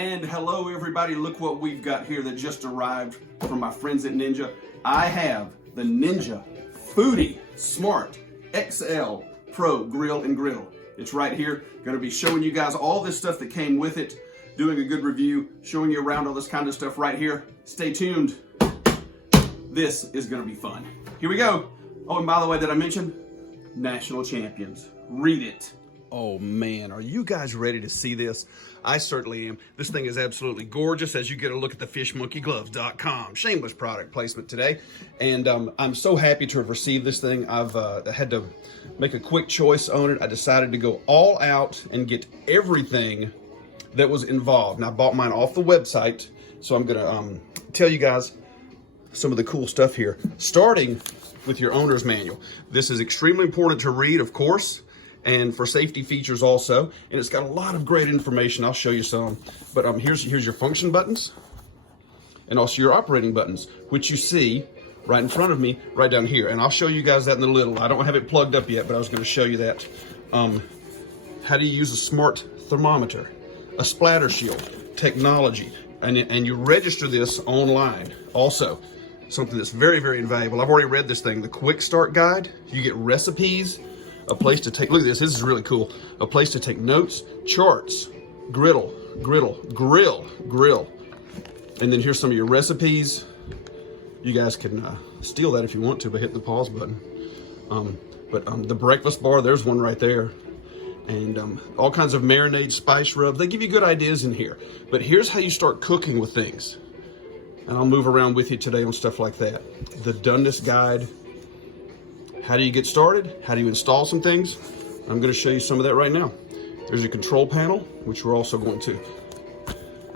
And hello everybody, look what we've got here that just arrived from my friends at Ninja. I have the Ninja Foodi Smart XL Pro Grill and Griddle. It's right here. Going to be showing you guys all this stuff that came with it, doing a good review, showing you around all this kind of stuff right here. Stay tuned. This is going to be fun. Here we go. Oh, and by the way, did I mention national champions? Read it. Oh man, are you guys ready to see this? I certainly am. This thing is absolutely gorgeous as you get a look at the fishmonkeygloves.com. Shameless product placement today. And I'm so happy to have received this thing. I've had to make a quick choice on it. I decided to go all out and get everything that was involved. And I bought mine off the website. So I'm gonna tell you guys some of the cool stuff here, starting with your owner's manual. This is extremely important to read, of course, and for safety features also, and it's got a lot of great information. I'll show you some, but here's your function buttons and also your operating buttons, which you see right in front of me, right down here. And I'll show you guys that in a little. I don't have it plugged up yet, but I was going to show you that. How do you use a smart thermometer, a splatter shield, technology, and you register this online. Also, something that's very, very invaluable. I've already read this thing, the quick start guide. You get recipes, a place to take, look at this is really cool. A place to take notes, charts, grill. And then here's some of your recipes. You guys can steal that if you want to by hitting the pause button. The breakfast bar, there's one right there. And all kinds of marinades, spice rubs. They give you good ideas in here. But here's how you start cooking with things. And I'll move around with you today on stuff like that. The doneness guide. How do you get started? How do you install some things? I'm going to show you some of that right now. There's a control panel, which we're also going to.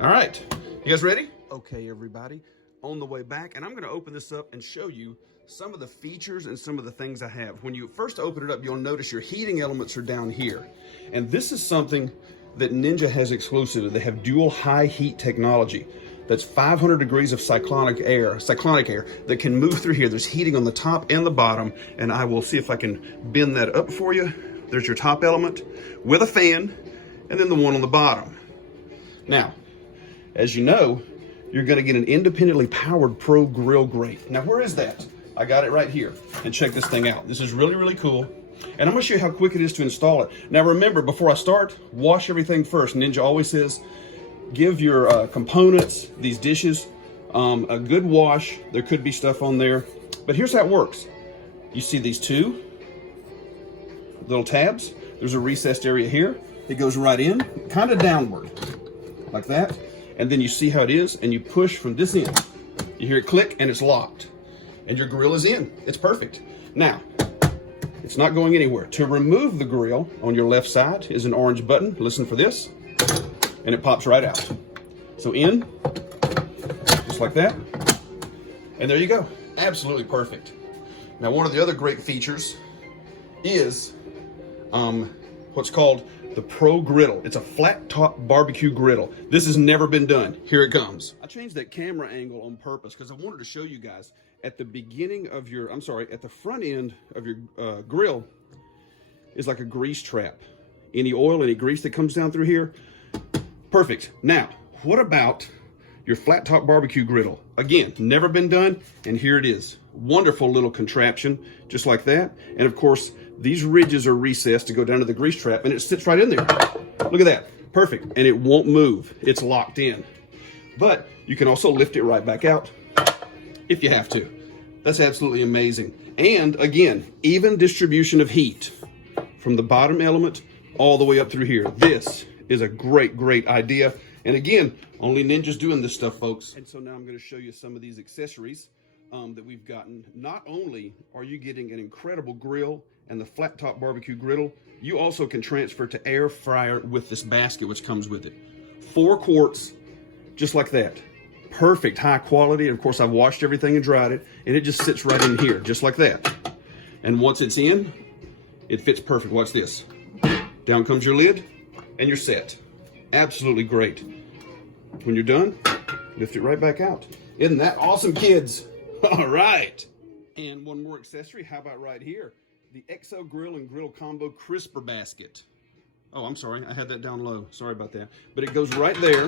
All right, you guys ready? Okay, everybody, on the way back, and I'm going to open this up and show you some of the features and some of the things I have. When you first open it up, you'll notice your heating elements are down here. And this is something that Ninja has exclusively. They have dual high heat technology. That's 500 degrees of cyclonic air that can move through here. There's heating on the top and the bottom, and I will see if I can bend that up for you. There's your top element with a fan, and then the one on the bottom. Now, as you know, you're gonna get an independently powered Pro Grill grate. Now, where is that? I got it right here, and check this thing out. This is really, really cool. And I'm gonna show you how quick it is to install it. Now remember, before I start, wash everything first. Ninja always says, give your components, these dishes, a good wash. There could be stuff on there, but here's how it works. You see these two little tabs? There's a recessed area here. It goes right in, kind of downward, like that. And then you see how it is, and you push from this end. You hear it click, and it's locked. And your grill is in. It's perfect. Now, it's not going anywhere. To remove the grill, on your left side is an orange button. Listen for this. And it pops right out. So in, just like that. And there you go. Absolutely perfect. Now, one of the other great features is what's called the Pro Griddle. It's a flat top barbecue griddle. This has never been done. Here it comes. I changed that camera angle on purpose because I wanted to show you guys at the beginning of your, at the front end of your grill is like a grease trap. Any oil, any grease that comes down through here, perfect. Now, what about your flat top barbecue griddle? Again, never been done, and here it is. Wonderful little contraption, just like that. And of course, these ridges are recessed to go down to the grease trap, and it sits right in there. Look at that, perfect. And it won't move, it's locked in. But you can also lift it right back out if you have to. That's absolutely amazing. And again, even distribution of heat from the bottom element all the way up through here. This is a great, great idea. And again, only Ninja's doing this stuff, folks. And so now I'm going to show you some of these accessories that we've gotten. Not only are you getting an incredible grill and the flat top barbecue griddle, you also can transfer to air fryer with this basket which comes with it. 4 quarts, just like that. Perfect, high quality. And of course, I've washed everything and dried it, and it just sits right in here, just like that. And once it's in, it fits perfect. Watch this. Down comes your lid, and you're set. Absolutely great. When you're done, lift it right back out. Isn't that awesome, kids? All right. And one more accessory. How about right here? The XO Grill and Griddle Combo Crisper Basket. Oh, I'm sorry, I had that down low. Sorry about that. But it goes right there,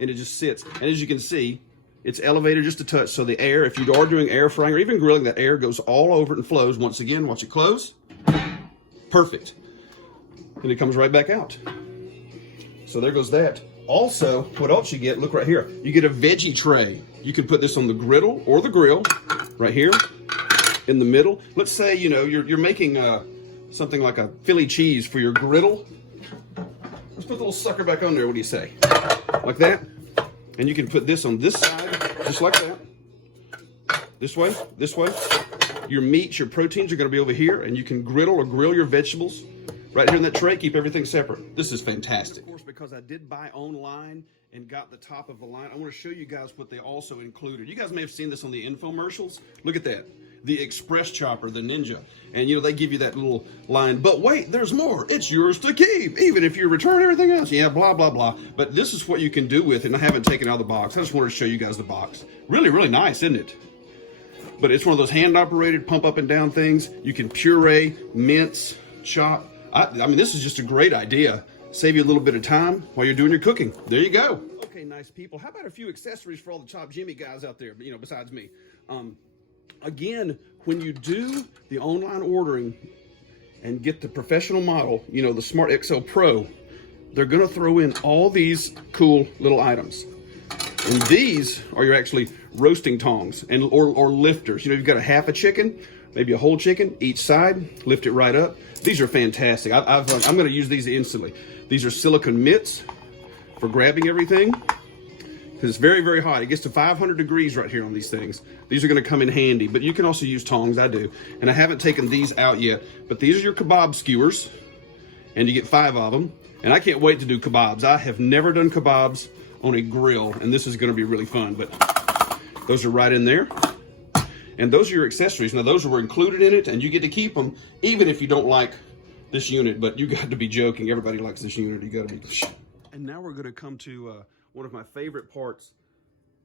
and it just sits. And as you can see, it's elevated just a touch, so the air, if you are doing air frying or even grilling, that air goes all over it and flows. Once again, watch it close. Perfect. And it comes right back out. So there goes that. Also, what else you get, look right here. You get a veggie tray. You can put this on the griddle or the grill, right here, in the middle. Let's say, you know, you're making something like a Philly cheese for your griddle. Let's put the little sucker back on there, what do you say? Like that. And you can put this on this side, just like that. This way, this way. Your meats, your proteins are gonna be over here, and you can griddle or grill your vegetables right here in that tray, keep everything separate. This is fantastic. Of course, because I did buy online and got the top of the line, I want to show you guys what they also included. You guys may have seen this on the infomercials. Look at that. The Express Chopper, the Ninja. And you know, they give you that little line, but wait, there's more. It's yours to keep, even if you return everything else. Yeah, blah, blah, blah. But this is what you can do with it, and I haven't taken it out of the box. I just wanted to show you guys the box. Really, really nice, isn't it? But it's one of those hand-operated, pump up and down things. You can puree, mince, chop. I mean, this is just a great idea. Save you a little bit of time while you're doing your cooking. There you go. Okay, nice people. How about a few accessories for all the Chop Jimmy guys out there, you know, besides me? Again, when you do the online ordering and get the professional model, you know, the Smart XL Pro, they're gonna throw in all these cool little items. And these are your actually roasting tongs and or lifters. You know, you've got a half a chicken, maybe a whole chicken, each side, lift it right up. These are fantastic. I'm gonna use these instantly. These are silicone mitts for grabbing everything, because it's very, very hot. It gets to 500 degrees right here on these things. These are gonna come in handy, but you can also use tongs, I do. And I haven't taken these out yet, but these are your kabob skewers, and you get 5 of them. And I can't wait to do kebabs. I have never done kebabs on a grill, and this is gonna be really fun, but those are right in there. And those are your accessories. Now, those were included in it, and you get to keep them, even if you don't like this unit, but you got to be joking. Everybody likes this unit. You got to be. And now we're going to come to one of my favorite parts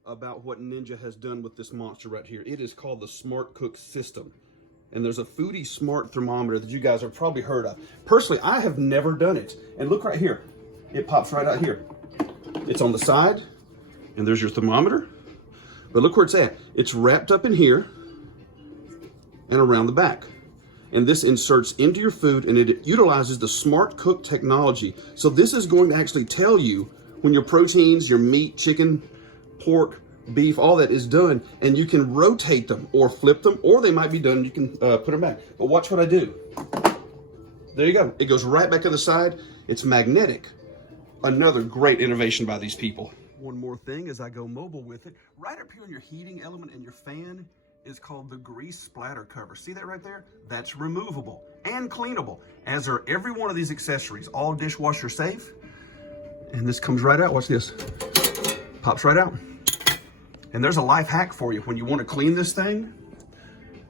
about what Ninja has done with this monster right here. It is called the Smart Cook System. And there's a Foodi Smart Thermometer that you guys have probably heard of. Personally, I have never done it. And look right here. It pops right out here. It's on the side, and there's your thermometer. But look where it's at. It's wrapped up in here and around the back. And this inserts into your food, and it utilizes the Smart Cook technology. So this is going to actually tell you when your proteins, your meat, chicken, pork, beef, all that is done, and you can rotate them or flip them, or they might be done, you can put them back. But watch what I do. There you go. It goes right back to the side. It's magnetic. Another great innovation by these people. One more thing as I go mobile with it, right up here on your heating element and your fan is called the grease splatter cover. See that right there? That's removable and cleanable, as are every one of these accessories, all dishwasher safe. And this comes right out, watch this. Pops right out. And there's a life hack for you when you want to clean this thing.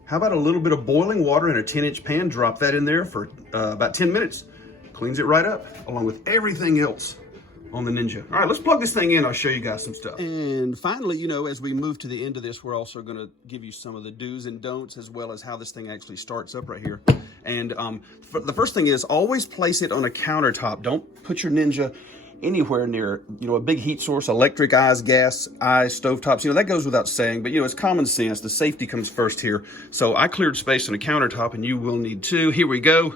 How about a little bit of boiling water in a 10-inch pan, drop that in there for about 10 minutes. Cleans it right up, along with everything else on the Ninja. All right, let's plug this thing in. I'll show you guys some stuff. And finally, you know, as we move to the end of this, we're also gonna give you some of the do's and don'ts, as well as how this thing actually starts up right here. And the first thing is always place it on a countertop. Don't put your Ninja anywhere near, you know, a big heat source, electric eyes, gas eyes, stovetops. You know, that goes without saying, but you know, it's common sense. The safety comes first here. So I cleared space on a countertop, and you will need to. Here we go.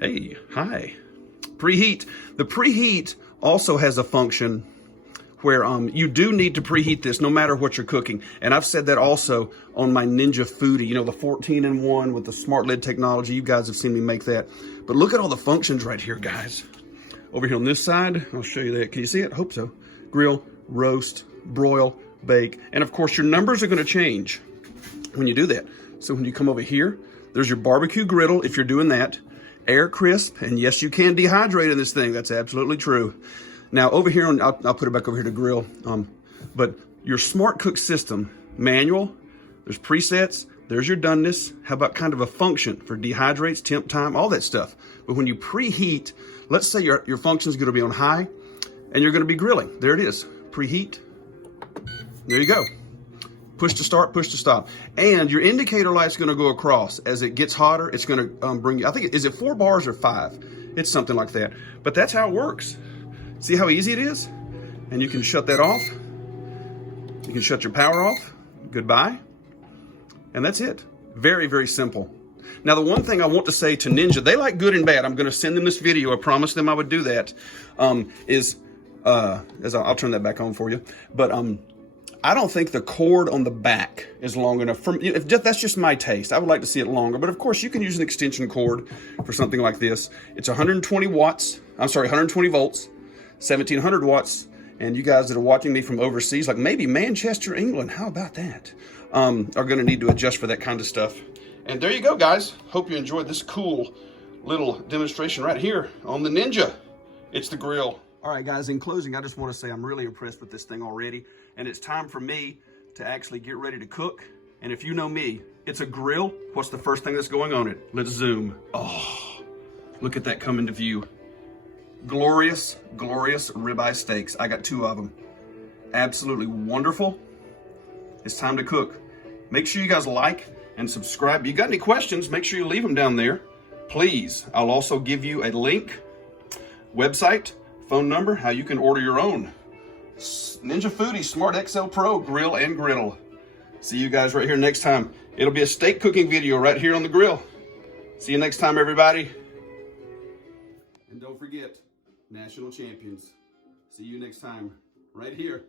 Hey, hi. Preheat. The preheat also has a function where you do need to preheat this no matter what you're cooking. And I've said that also on my Ninja Foodi, you know, the 14-in-1 with the smart lid technology. You guys have seen me make that. But look at all the functions right here, guys. Over here on this side, I'll show you that. Can you see it? Hope so. Grill, roast, broil, bake. And of course, your numbers are gonna change when you do that. So when you come over here, there's your barbecue griddle if you're doing that. Air crisp, and yes, you can dehydrate in this thing. That's absolutely true. Now over here, I'll put it back over here to grill. But your Smart Cook System, manual, there's presets, there's your doneness. How about kind of a function for dehydrates, temp time, all that stuff. But when you preheat, let's say your function is gonna be on high, and you're gonna be grilling. There it is, preheat. There you go. Push to start, push to stop. And your indicator light's gonna go across. As it gets hotter, it's gonna bring you, I think, is it 4 bars or 5? It's something like that. But that's how it works. See how easy it is? And you can shut that off. You can shut your power off. Goodbye. And that's it. Very, very simple. Now, the one thing I want to say to Ninja, they like good and bad. I'm going to send them this video. I promised them I would do that. I'll turn that back on for you. But I don't think the cord on the back is long enough. That's just my taste. I would like to see it longer. But of course, you can use an extension cord for something like this. It's 120 volts, 1700 watts. And you guys that are watching me from overseas, like maybe Manchester, England, how about that? Are going to need to adjust for that kind of stuff. And there you go, guys. Hope you enjoyed this cool little demonstration right here on the Ninja. It's the grill. All right, guys, in closing, I just want to say I'm really impressed with this thing already. And it's time for me to actually get ready to cook. And if you know me, it's a grill. What's the first thing that's going on it? Let's zoom. Oh, look at that come into view. Glorious, glorious ribeye steaks. I got 2 of them. Absolutely wonderful. It's time to cook. Make sure you guys like and subscribe. If you got any questions, make sure you leave them down there. Please, I'll also give you a link, website, phone number, how you can order your own Ninja Foodi Smart XL Pro Grill and Griddle. See you guys right here next time. It'll be a steak cooking video right here on the grill. See you next time, everybody. And don't forget, national champions. See you next time right here.